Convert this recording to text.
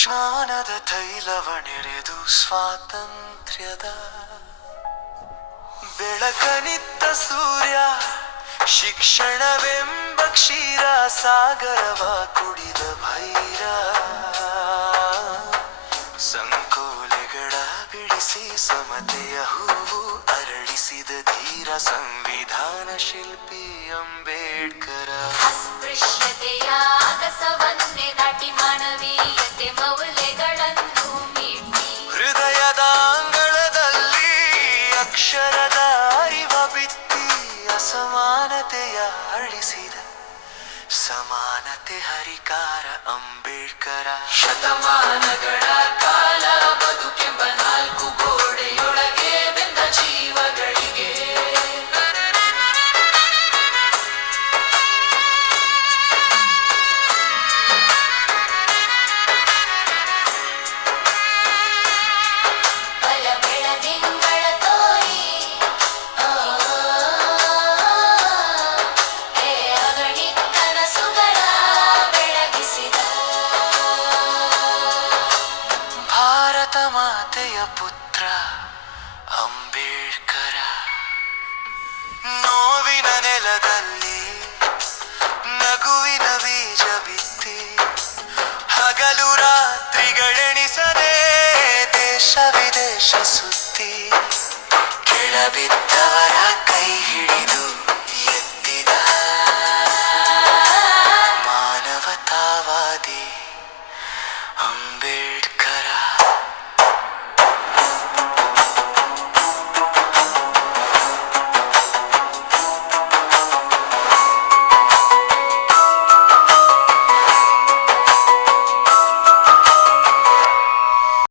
ಜ್ಞಾನದ ತೈಲವನೆರೆದು ಸ್ವಾತಂತ್ರ್ಯದ ಬೆಳಕನಿತ್ತ ಸೂರ್ಯ ಶಿಕ್ಷಣವೆಂಬ ಕ್ಷೀರ ಸಾಗರವ ಕುಡಿದ ಭೈರ ಸಂಕೋಲೆಗಳ ಬಿಡಿಸಿ ಸಮತೆಯ ಹೂವು ಅರಳಿಸಿದ ಧೀರ ಸಂವಿಧಾನ ಶಿಲ್ಪಿ ಅಂಬೇಡ್ಕರ ಅಸ್ಪೃಶ್ಯತೆಯ ಅಗಸವನ್ನೇ ದಾಟಿ ಮಾನವೀಯತೆ ಮೌಲ್ಯಗಳನ್ನು ಮೀಟಿ ಹೃದಯದ ಅಂಗಳದಲ್ಲಿ ಅಕ್ಷರದ ಅರಿವ ಬಿತ್ತಿ ಅಸಮಾನತೆಯ ಅಳಿಸಿದ ಸಮಾನತೆ ಹರಿಕಾರ ಅಂಬೇಡ್ಕರ ಶತಮಾನಗಳ ಕಾಲ ಬದುಕೆಂಬ ನಾಲ್ಕು ಗೋಡೆಯೊಳಗೆ ಬೆಂದ ಜೀವಗಳಿಗೆ ಬಲ ಬೆಳದಿಂಗಳ ತೋರಿ ಅಗಣಿತ ಕನಸುಗಳ ಬೆಳಗಿಸಿದ ಭಾರತ ಮಾತೆಯ ಪುತ್ರ ಅಂಬೇಡ್ಕರ ನೋವಿನ ನೆಲದಲ್ಲಿ ನಗುವಿನ ಬೀಜ ಬಿತ್ತಿ ಹಗಲು ರಾತ್ರಿಗಳೆಣಿಸದೆ ದೇಶ ವಿದೇಶ ಸುತ್ತಿ ಕೆಳಬಿದ್ದವರ ಕೈ